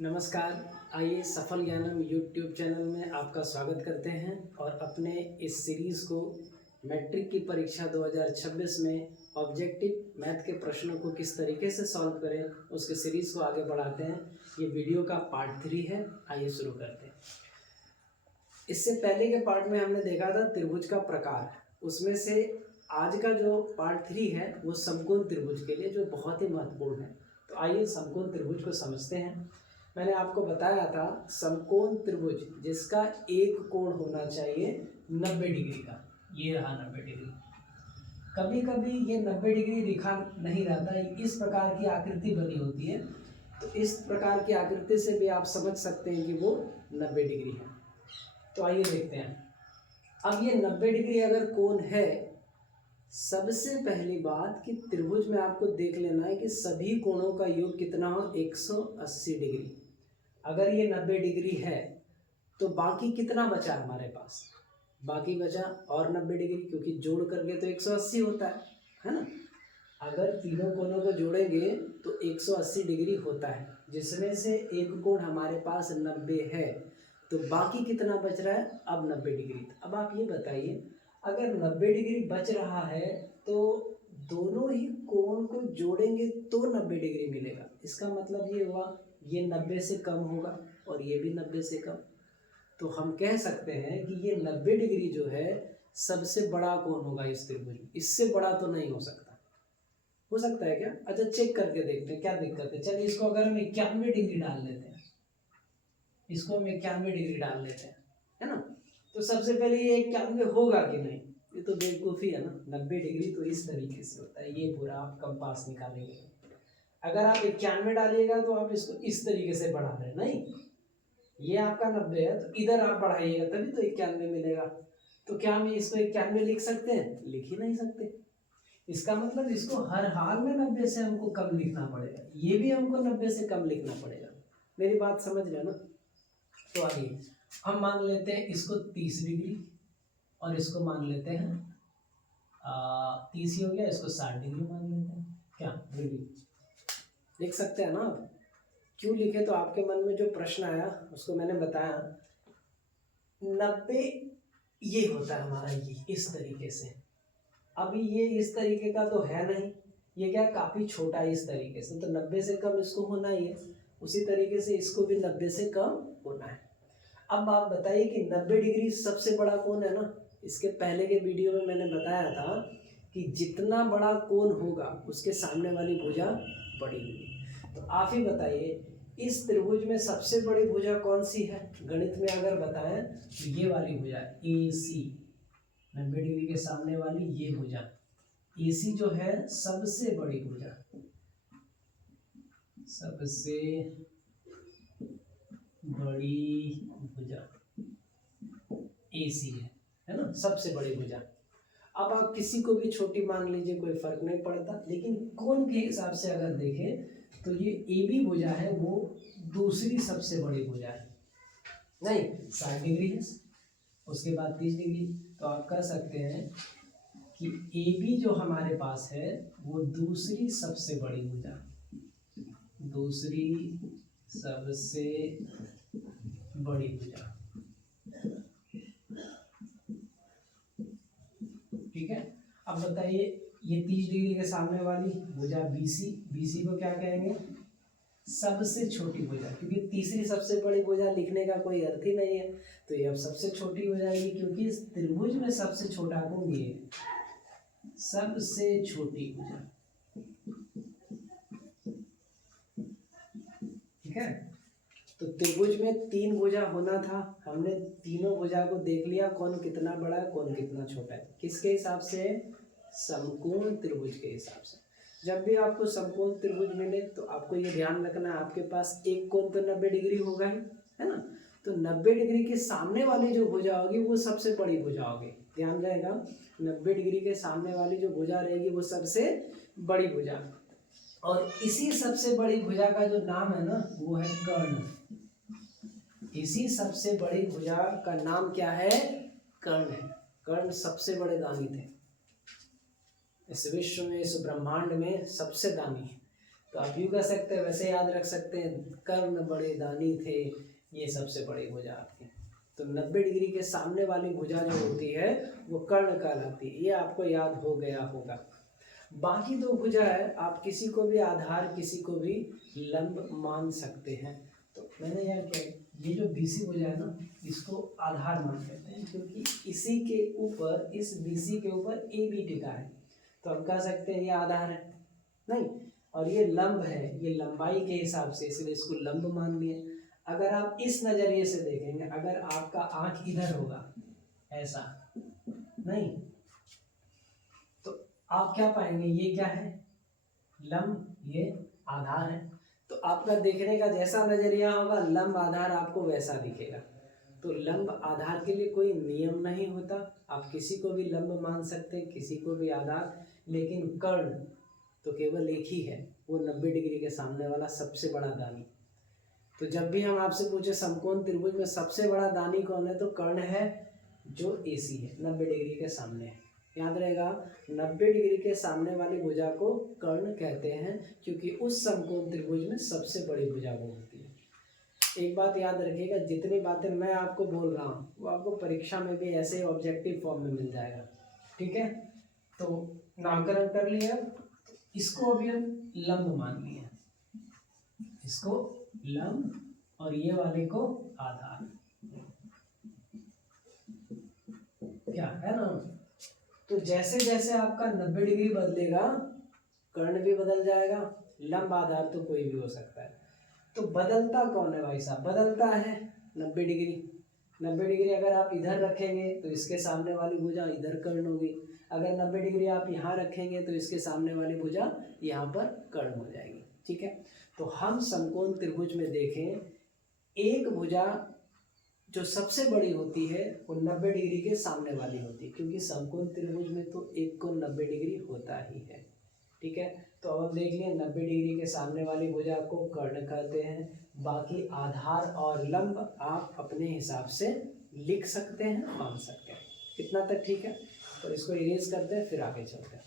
नमस्कार। आइए सफल ज्ञानम यूट्यूब चैनल में आपका स्वागत करते हैं और अपने इस सीरीज़ को मैट्रिक की परीक्षा 2026 में ऑब्जेक्टिव मैथ के प्रश्नों को किस तरीके से सॉल्व करें उसके सीरीज़ को आगे बढ़ाते हैं। ये वीडियो का पार्ट 3 है। आइए शुरू करते हैं। इससे पहले के पार्ट में हमने देखा था त्रिभुज का प्रकार, उसमें से आज का जो पार्ट 3 है वो समकोण त्रिभुज के लिए, जो बहुत ही महत्वपूर्ण है। तो आइए समकोण त्रिभुज को समझते हैं। मैंने आपको बताया था समकोण त्रिभुज जिसका एक कोण होना चाहिए 90 डिग्री का, ये रहा 90 डिग्री। कभी कभी ये 90 डिग्री लिखा नहीं रहता, इस प्रकार की आकृति बनी होती है, तो इस प्रकार की आकृति से भी आप समझ सकते हैं कि वो 90 डिग्री है। तो आइए देखते हैं। अब ये 90 डिग्री अगर कोण है, सबसे पहली बात कि त्रिभुज में आपको देख लेना है कि सभी कोणों का योग कितना हो, 180 डिग्री। अगर ये 90 डिग्री है तो बाकी कितना बचा हमारे पास, बाकी बचा और 90 डिग्री, क्योंकि जोड़ करके तो 180 होता है ना। अगर तीनों कोणों को जोड़ेंगे तो 180 डिग्री होता है, जिसमें से एक कोण हमारे पास 90 है, तो बाकी कितना बच रहा है, अब 90 डिग्री। अब आप ये बताइए, अगर 90 डिग्री बच रहा है तो दोनों ही कोण को जोड़ेंगे तो 90 डिग्री मिलेगा। इसका मतलब ये हुआ ये 90 से कम होगा और ये भी 90 से कम। तो हम कह सकते हैं कि ये 90 डिग्री जो है सबसे बड़ा कोण होगा इस त्रिभुज में। इससे बड़ा तो नहीं हो सकता। हो सकता है क्या? अच्छा, चेक करके देखते हैं क्या दिक्कत है। चलिए इसको अगर हम 91 डिग्री डाल लेते हैं, इसको हम 91 डिग्री डाल लेते हैं, है ना। तो सबसे पहले ये 91 होगा कि नहीं, ये तो बेवकूफ़ी है ना। 90 डिग्री तो इस तरीके से होता है, ये पूरा आप कंपास निकालेंगे। अगर आप 91 डालिएगा तो आप इसको इस तरीके से बढ़ा रहे हैं, नहीं, ये आपका 90 है तो इधर आप बढ़ाइएगा तभी तो 91 मिलेगा। तो क्या हम इसको 91 लिख सकते हैं? लिख ही नहीं सकते। इसका मतलब इसको हर हाल में 90 से हमको कम लिखना पड़ेगा, ये भी हमको 90 से कम लिखना पड़ेगा। मेरी बात समझ रहे हो ना। तो आइए हम मान लेते हैं इसको 30 डिग्री और इसको मान लेते हैं 30 ही हो गया, इसको 60 डिग्री मान लेते हैं। क्या डिग्री लिख सकते हैं ना आप? क्यों लिखे, तो आपके मन में जो प्रश्न आया उसको मैंने बताया। 90 ये होता है हमारा, ये इस तरीके से। अभी ये इस तरीके का तो है नहीं, ये क्या काफ़ी छोटा है इस तरीके से, तो 90 से कम इसको होना ही है। उसी तरीके से इसको भी 90 से कम होना है। अब आप बताइए कि 90 डिग्री सबसे बड़ा कोण है ना। इसके पहले के वीडियो में मैंने बताया था कि जितना बड़ा कोण होगा उसके सामने वाली भुजा बड़ी होगी। तो आप ही बताइए इस त्रिभुज में सबसे बड़ी भुजा कौन सी है? गणित में अगर बताएं तो ये वाली भुजा AC, 90 डिग्री के सामने वाली ये भुजा AC जो है सबसे बड़ी भुजा, सबसे बड़ी भुजा AC है ना, सबसे बड़ी भुजा। अब आप किसी को भी छोटी मान लीजिए, कोई फर्क नहीं पड़ता, लेकिन कोण के हिसाब से अगर देखें तो ये AB भुजा है वो दूसरी सबसे बड़ी भुजा है। नहीं, 60 डिग्री है, उसके बाद 30 डिग्री। तो आप कह सकते हैं कि AB जो हमारे पास है वो दूसरी सबसे बड़ी भुजा, दूसरी सबसे बड़ी भुजा, ठीक है। अब बताइए ये 30 डिग्री के सामने वाली भुजा BC को क्या कहेंगे? सबसे छोटी भुजा, क्योंकि तीसरी सबसे बड़ी भुजा लिखने का कोई अर्थ ही नहीं है, तो ये अब सबसे छोटी हो जाएगी, क्योंकि इस त्रिभुज में सबसे छोटा कोण ये है, सबसे छोटी भुजा, ठीक है। तो त्रिभुज में 3 भुजा होना था, हमने तीनों भुजा को देख लिया, कौन कितना बड़ा है कौन कितना छोटा है। किसके हिसाब से? समकोण त्रिभुज के हिसाब से। जब भी आपको समकोण त्रिभुज मिले तो आपको ये ध्यान रखना है, आपके पास एक कोण तो 90 डिग्री होगा ही, है ना। तो 90 डिग्री के सामने वाली जो भुजा होगी वो सबसे बड़ी भुजा होगी। ध्यान रहेगा, 90 डिग्री के सामने वाली जो भुजा रहेगी वो सबसे बड़ी भुजा। और इसी सबसे बड़ी भुजा का जो नाम है ना वो है कर्ण। इसी सबसे बड़ी भुजा का नाम क्या है? कर्ण है। कर्ण सबसे बड़े दानी थे इस विश्व में, इस ब्रह्मांड में सबसे दानी है। तो आप यूँ कह सकते हैं, वैसे याद रख सकते हैं, कर्ण बड़े दानी थे, ये सबसे बड़ी भुजा आपकी। तो 90 डिग्री के सामने वाली भुजा जो होती है वो कर्ण कहलाती है, ये आपको याद हो गया होगा। बाकी दो भुजा है, आप किसी को भी आधार किसी को भी लंब मान सकते हैं। तो मैंने यहाँ क्या, ये जो BC भुजा है ना, इसको आधार मान लेते हैं, क्योंकि इसी के ऊपर, इस BC के ऊपर AB टिका है, तो हम कह सकते हैं ये आधार है नहीं। और ये लंब है, ये लंबाई के हिसाब से, इसलिए इसको लंब मान लिए। अगर आप इस नज़रिए से देखेंगे, अगर आपका आँख इधर होगा ऐसा नहीं, तो आप क्या पाएंगे, ये क्या है, लंब, ये आधार है। तो आपका देखने का जैसा नजरिया होगा, लंब आधार आपको वैसा दिखेगा। तो लंब आधार के लिए कोई नियम नहीं होता, आप किसी को भी लंब मान सकते हैं, किसी को भी आधार। लेकिन कर्ण तो केवल एक ही है, वो 90 डिग्री के सामने वाला सबसे बड़ा दानी। तो जब भी हम आपसे पूछे समकोण त्रिभुज में सबसे बड़ा दानी कौन है, तो कर्ण है, जो AC है, 90 डिग्री के सामने है। याद रहेगा, 90 डिग्री के सामने वाली भुजा को कर्ण कहते हैं, क्योंकि उस समकोण त्रिभुज में सबसे बड़ी भुजा वो होती है। एक बात याद रखिएगा, जितनी बातें मैं आपको बोल रहा हूँ वो आपको परीक्षा में भी ऐसे ऑब्जेक्टिव फॉर्म में मिल जाएगा, ठीक है। तो नामकरण कर लिया, इसको अभी हम लंब मान लिए, इसको लंब और ये वाले को आधार, क्या है ना। तो जैसे जैसे आपका 90 डिग्री बदलेगा, कर्ण भी बदल जाएगा, लंब आधार तो कोई भी हो सकता है। तो बदलता कौन है भाई साहब, बदलता है 90 डिग्री। 90 डिग्री अगर आप इधर रखेंगे तो इसके सामने वाली भुजा इधर कर्ण होगी, अगर 90 डिग्री आप यहाँ रखेंगे तो इसके सामने वाली भुजा यहाँ पर कर्ण हो जाएगी, ठीक है। तो हम समकोण त्रिभुज में देखें, एक भुजा जो सबसे बड़ी होती है वो 90 डिग्री के सामने वाली होती है, क्योंकि समकोण त्रिभुज में तो एक कोण 90 डिग्री होता ही है, ठीक है। तो अब हम देख लें, 90 डिग्री के सामने वाली भुजा को कर्ण कहते हैं। बाकी आधार और लंब आप अपने हिसाब से लिख सकते हैं, मान सकते हैं। कितना तक ठीक है। तो इसको इरेज करते हैं, फिर आगे चलते हैं।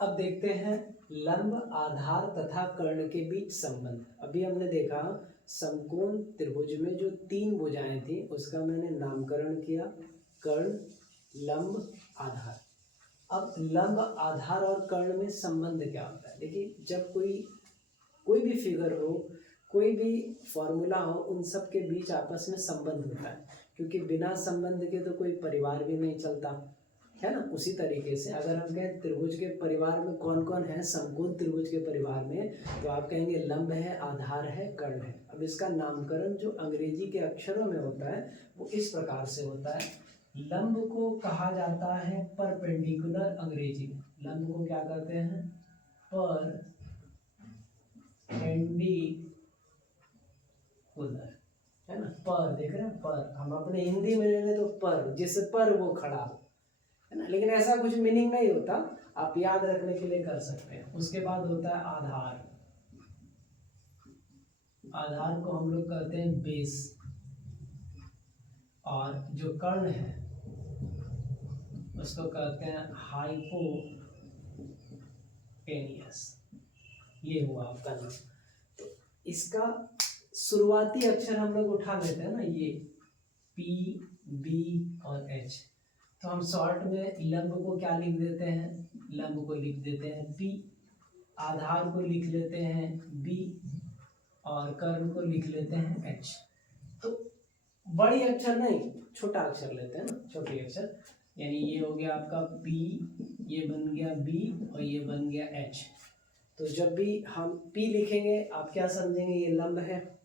अब देखते हैं लंब, आधार तथा कर्ण के बीच संबंध। अभी हमने देखा समकोण त्रिभुज में जो 3 भुजाएं थी उसका मैंने नामकरण किया, कर्ण, लंब, आधार। अब लंब, आधार और कर्ण में संबंध क्या होता है। देखिए, जब कोई भी फिगर हो, कोई भी फॉर्मूला हो, उन सब के बीच आपस में संबंध होता है, क्योंकि बिना संबंध के तो कोई परिवार भी नहीं चलता है ना। उसी तरीके से अगर हम कहें त्रिभुज के परिवार में कौन कौन है, समकोण त्रिभुज के परिवार में, तो आप कहेंगे लंब है, आधार है, कर्ण है। अब इसका नामकरण जो अंग्रेजी के अक्षरों में होता है वो इस प्रकार से होता है। लंब को कहा जाता है परपेंडिकुलर, अंग्रेजी में लंब को क्या कहते हैं, परपेंडिकुलर, है ना। पर देख रहे हैं, पर हम अपने हिंदी में ले लें तो पर, जिस पर वो खड़ा हो, है ना। लेकिन ऐसा कुछ मीनिंग नहीं होता, आप याद रखने के लिए कर सकते हैं। उसके बाद होता है आधार। आधार को हम लोग कहते हैं बेस। और जो कर्ण है उसको कहते हैं हाइपोटेनियस। ये हुआ आपका नाम। तो इसका शुरुआती अक्षर हम लोग उठा लेते हैं ना, ये P, B और H। तो हम शॉर्ट में लंब को क्या लिख देते हैं, लंब को लिख देते हैं P, आधार को लिख लेते हैं B और कर्ण को लिख लेते हैं H। तो बड़ी अक्षर नहीं, छोटा अक्षर लेते हैं ना, छोटी अक्षर, यानी ये हो गया आपका P, ये बन गया B और ये बन गया H। तो जब भी हम P लिखेंगे आप क्या समझेंगे, ये लंब है।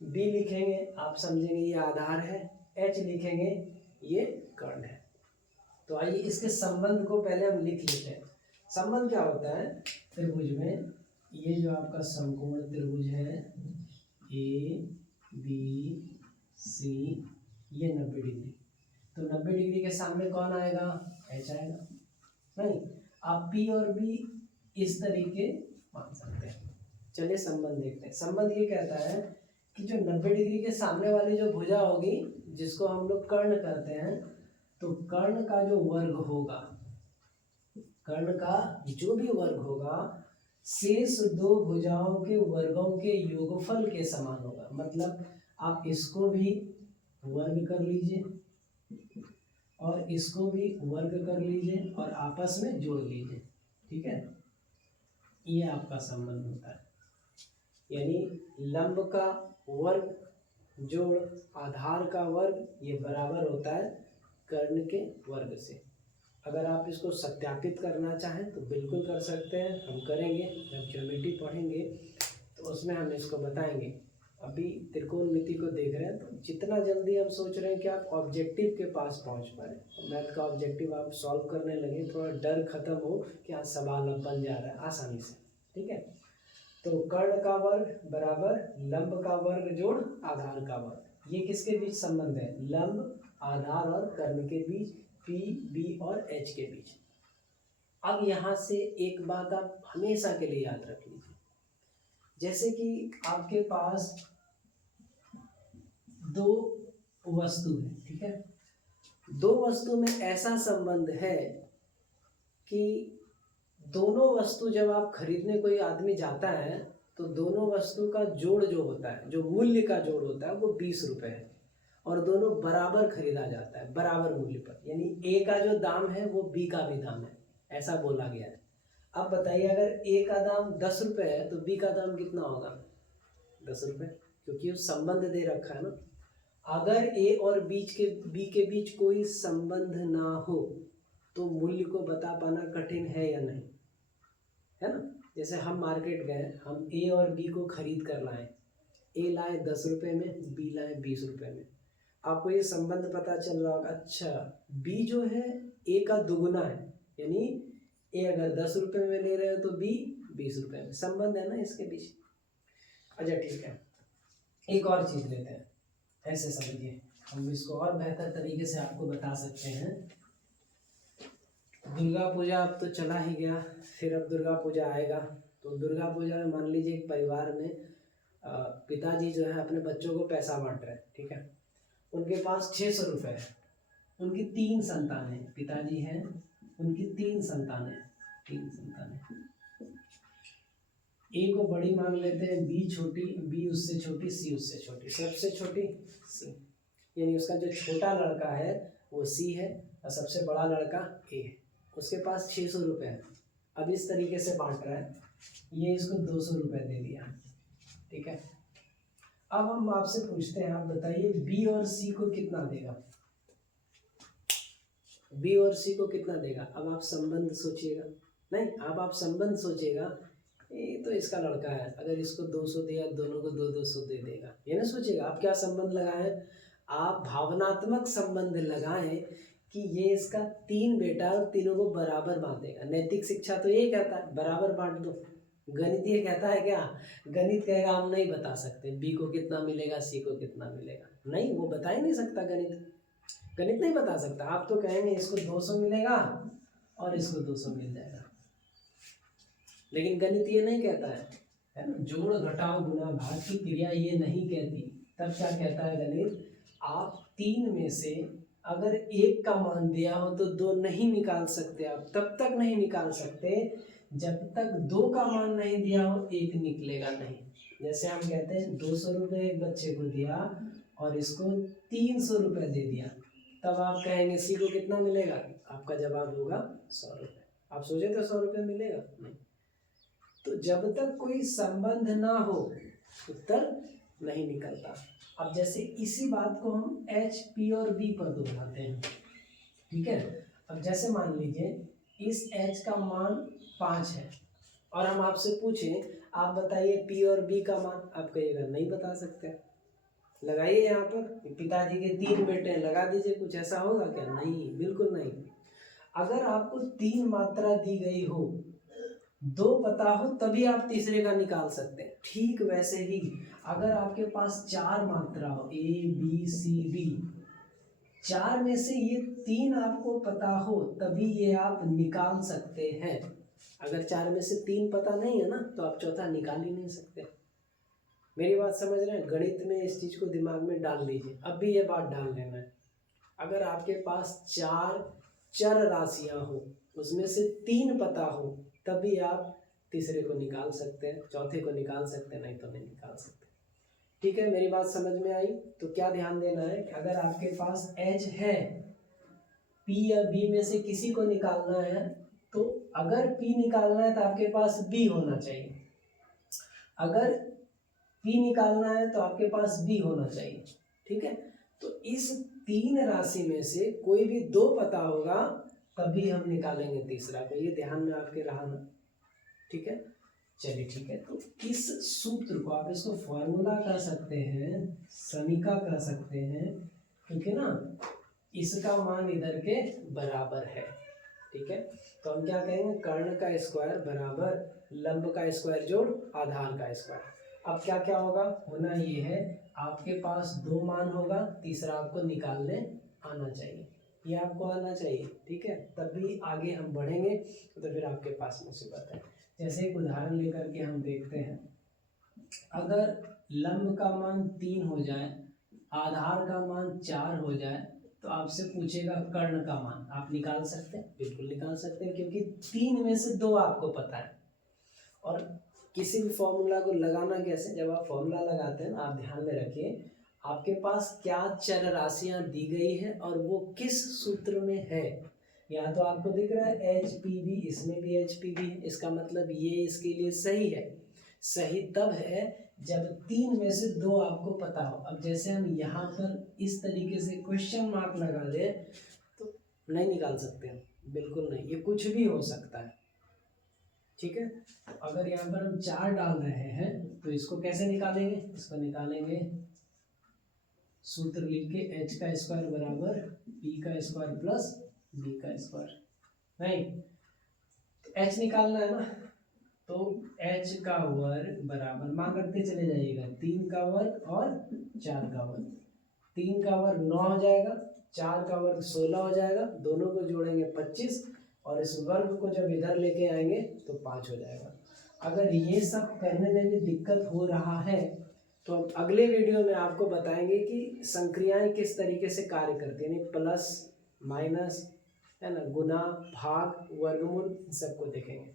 B लिखेंगे आप समझेंगे ये आधार है। H लिखेंगे ये कर्ण है। तो आइए इसके संबंध को पहले हम लिख लेते हैं। संबंध क्या होता है त्रिभुज में, ये जो आपका समकोण त्रिभुज है ABC, ये 90 डिग्री। तो 90 डिग्री के सामने कौन आएगा, H आएगा। नहीं, आप P और B इस तरीके मान सकते हैं। चलिए संबंध देखते हैं। संबंध ये कहता है कि जो 90 डिग्री के सामने वाली जो भुजा होगी, जिसको हम लोग कर्ण कहते हैं, तो कर्ण का जो वर्ग होगा, कर्ण का जो भी वर्ग होगा शेष दो भुजाओं के वर्गों के योगफल के समान होगा। मतलब आप इसको भी वर्ग कर लीजिए और इसको भी वर्ग कर लीजिए और आपस में जोड़ लीजिए, ठीक है। ये आपका संबंध होता है, यानी लंब का वर्ग जोड़ आधार का वर्ग ये बराबर होता है कर्ण के वर्ग से। अगर आप इसको सत्यापित करना चाहें तो बिल्कुल कर सकते हैं, हम करेंगे जब ज्योमेट्री पढ़ेंगे तो उसमें हम इसको बताएंगे। अभी त्रिकोणमिति को देख रहे हैं तो जितना जल्दी हम सोच रहे हैं कि आप ऑब्जेक्टिव के पास पहुंच पाए, मैथ का ऑब्जेक्टिव आप सॉल्व करने लगे, थोड़ा डर खत्म हो कि हाँ सवाल अब बन जा रहा है आसानी से, ठीक है। तो कर्ण का वर्ग बराबर लंब का वर्ग जोड़ आधार का वर्ग। ये किसके बीच संबंध है? लंब, आधार और कर्ण के बीच, पी, बी और एच के बीच। अब यहाँ से एक बात आप हमेशा के लिए याद रख लीजिए, जैसे कि आपके पास दो वस्तु है, ठीक है। दो वस्तु में ऐसा संबंध है कि दोनों वस्तु जब आप खरीदने कोई आदमी जाता है तो दोनों वस्तु का जोड़ जो होता है, जो मूल्य का जोड़ होता है वो 20 रुपये है और दोनों बराबर खरीदा जाता है बराबर मूल्य पर, यानी ए का जो दाम है वो बी का भी दाम है, ऐसा बोला गया है। अब बताइए अगर ए का दाम 10 रुपये है तो बी का दाम कितना होगा? 10 रुपये, क्योंकि वो संबंध दे रखा है ना। अगर ए और बी के बीच कोई संबंध ना हो तो मूल्य को बता पाना कठिन है या नहीं, है ना। जैसे हम मार्केट गए, हम ए और बी को खरीद कर लाए, ए लाए 10 रुपये में, बी लाए 20 रुपये में। आपको ये संबंध पता चल रहा होगा, अच्छा बी जो है ए का दुगुना है, यानी ए अगर 10 रुपये में ले रहे हो तो बी 20 रुपये में, संबंध है ना इसके बीच। अच्छा ठीक है, एक और चीज़ लेते हैं, ऐसे समझिए, हम इसको और बेहतर तरीके से आपको बता सकते हैं। दुर्गा पूजा अब तो चला ही गया, फिर अब दुर्गा पूजा आएगा, तो दुर्गा पूजा में मान लीजिए एक परिवार में पिताजी जो है अपने बच्चों को पैसा बांट रहे हैं, ठीक है। उनके पास 600 रुपये है, उनकी 3 संतानें, पिताजी हैं, उनकी 3 संतानें, ए को बड़ी मान लेते हैं, बी छोटी, बी उससे छोटी, सी उससे छोटी, सबसे छोटी सी, यानी उसका जो छोटा लड़का है वो सी है और सबसे बड़ा लड़का ए है। उसके पास 600 रुपये है, अब इस तरीके से बांट रहा है, ये इसको 200 रुपये दे दिया, ठीक है। अब हम आपसे पूछते हैं, आप बताइए बी और सी को कितना देगा? बी और सी को कितना देगा? अब आप संबंध सोचिएगा, नहीं अब आप संबंध सोचिएगा, ये तो इसका लड़का है, अगर इसको 200 दिया दोनों को 200 दे देगा, ये ना सोचिएगा। आप क्या संबंध लगाएं? आप भावनात्मक संबंध लगाएं कि ये इसका 3 बेटा और तीनों को बराबर बांटेगा। नैतिक शिक्षा तो ये कहता है बराबर बांट दो। गणित ये कहता है क्या? गणित कहेगा हम नहीं बता सकते बी को कितना मिलेगा, सी को कितना मिलेगा, नहीं वो बता ही नहीं सकता, गणित नहीं बता सकता। आप तो कहेंगे इसको 200 मिलेगा और इसको 200 मिल जाएगा, लेकिन गणित ये नहीं कहता है ना, जोड़ घटाव गुना भाग की क्रिया ये नहीं कहती। तब क्या कहता है गणित? आप 3 में से अगर 1 का मान दिया हो तो 2 नहीं निकाल सकते, आप तब तक नहीं निकाल सकते जब तक 2 का मान नहीं दिया हो 1 निकलेगा नहीं। जैसे हम कहते हैं 200 रुपये एक बच्चे को दिया और इसको 300 रुपये दे दिया, तब आप कहेंगे सी को कितना मिलेगा? आपका जवाब होगा 100 रुपये। आप सोचे तो 100 रुपये मिलेगा नहीं। तो जब तक कोई संबंध ना हो उत्तर नहीं निकलता। अब जैसे इसी बात को हम एच, पी और बी पर दोहराते हैं, ठीक है। अब जैसे मान लीजिए इस एच का मान 5 है और हम आपसे पूछें आप बताइए पी और बी का मान, आप कहिएगा नहीं बता सकते। लगाइए यहाँ पर, पिताजी के 3 बेटे हैं, लगा दीजिए, कुछ ऐसा होगा क्या? नहीं, बिल्कुल नहीं। अगर आपको 3 मात्रा दी गई हो, 2 पता हो तभी आप तीसरे का निकाल सकते हैं। ठीक वैसे ही अगर आपके पास 4 मात्रा हो, ए बी सी डी, 4 में से ये 3 आपको पता हो तभी ये आप निकाल सकते हैं। अगर 4 में से 3 पता नहीं है ना तो आप चौथा निकाल ही नहीं सकते। मेरी बात समझ रहे हैं? गणित में इस चीज़ को दिमाग में डाल लीजिए, अब भी ये बात डाल लेना है। अगर आपके पास 4 चर राशियां हो, उसमें से 3 पता हो तभी आप तीसरे को निकाल सकते हैं, चौथे को निकाल सकते हैं, नहीं तो नहीं निकाल सकते। ठीक है, मेरी बात समझ में आई? तो क्या ध्यान देना है कि अगर आपके पास एच है, पी या बी में से किसी को निकालना है, तो अगर पी निकालना है तो आपके पास बी होना चाहिए, अगर पी निकालना है तो आपके पास बी होना चाहिए। ठीक है, तो इस तीन राशि में से कोई भी दो पता होगा तभी हम निकालेंगे तीसरा को, ये ध्यान में आपके रहना। ठीक है, चलिए ठीक है, तो इस सूत्र को आप इसको फॉर्मूला कह सकते हैं, समीका कह सकते हैं, क्योंकि ना इसका मान इधर के बराबर है। ठीक है, तो हम क्या कहेंगे, कर्ण का स्क्वायर बराबर लंब का स्क्वायर जोड़ आधार का स्क्वायर। अब क्या क्या होगा, होना ये है आपके पास दो मान होगा, तीसरा आपको निकालने आना चाहिए, ये आपको आना चाहिए। ठीक है, तभी आगे हम बढ़ेंगे, तो फिर आपके पास मुसीबत है। जैसे एक उदाहरण लेकर के हम देखते हैं, अगर लंब का मान 3 हो जाए, आधार का मान 4 हो जाए, तो आपसे पूछेगा कर्ण का मान, आप निकाल सकते हैं? बिल्कुल निकाल सकते हैं, क्योंकि 3 में से 2 आपको पता है। और किसी भी फॉर्मूला को लगाना कैसे, जब आप फॉर्मूला लगाते हैं आप ध्यान में रखिए आपके पास क्या चर राशियां दी गई है और वो किस सूत्र में है। यहाँ तो आपको दिख रहा है एच पी बी, इसमें भी एच पी बी है, इसका मतलब ये इसके लिए सही है। सही तब है जब 3 में से 2 आपको पता हो। अब जैसे हम यहाँ पर इस तरीके से क्वेश्चन मार्क लगा दे तो नहीं निकाल सकते हैं, बिल्कुल नहीं, ये कुछ भी हो सकता है। ठीक है, तो अगर यहाँ पर हम 4 डाल रहे हैं तो इसको कैसे निकालेंगे, इसको निकालेंगे सूत्र लिख के एच का स्क्वायर बराबर पी का स्क्वायर प्लस बी का स्क्वायर। नहीं तो एच निकालना है ना, तो एच का वर्ग बराबर मान रखते चले जाइएगा, 3 का वर्ग और 4 का वर्ग। 3 का वर्ग 9 हो जाएगा, 4 का वर्ग 16 हो जाएगा, दोनों को जोड़ेंगे 25, और इस वर्ग को जब इधर लेके आएंगे तो 5 हो जाएगा। अगर ये सब करने में भी दिक्कत हो रहा है तो हम अगले वीडियो में आपको बताएंगे कि संक्रियाएं किस तरीके से कार्य करती हैं, यानी प्लस माइनस है ना, गुना भाग वर्गमूल, सबको देखेंगे।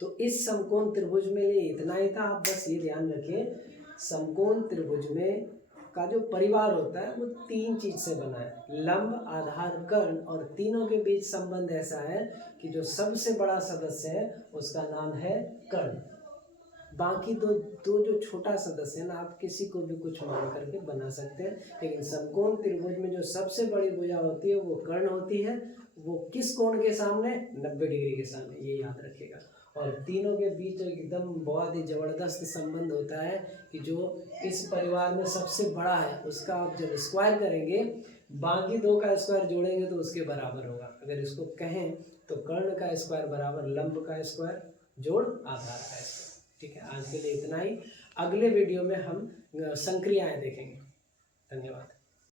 तो इस समकोण त्रिभुज में लिए इतना ही था। आप बस ये ध्यान रखिए समकोण त्रिभुज में का जो परिवार होता है वो 3 चीज से बना है, लंब आधार कर्ण, और तीनों के बीच संबंध ऐसा है कि जो सबसे बड़ा सदस्य है उसका नाम है कर्ण। बाकी दो जो छोटा सदस्य है ना, आप किसी को भी कुछ मान करके बना सकते हैं, लेकिन समकोण त्रिभुज में जो सबसे बड़ी भुजा होती है वो कर्ण होती है। वो किस कोण के सामने, 90 डिग्री के सामने, ये याद रखिएगा। और तीनों के बीच एकदम बहुत ही जबरदस्त संबंध होता है कि जो इस परिवार में सबसे बड़ा है उसका आप जब स्क्वायर करेंगे, बाकी 2 का स्क्वायर जोड़ेंगे तो उसके बराबर होगा। अगर इसको कहें तो कर्ण का स्क्वायर बराबर लंब का स्क्वायर जोड़ आधार का स्क्वायर। ठीक है, आज के लिए इतना ही। अगले वीडियो में हम संक्रियाएं देखेंगे। धन्यवाद।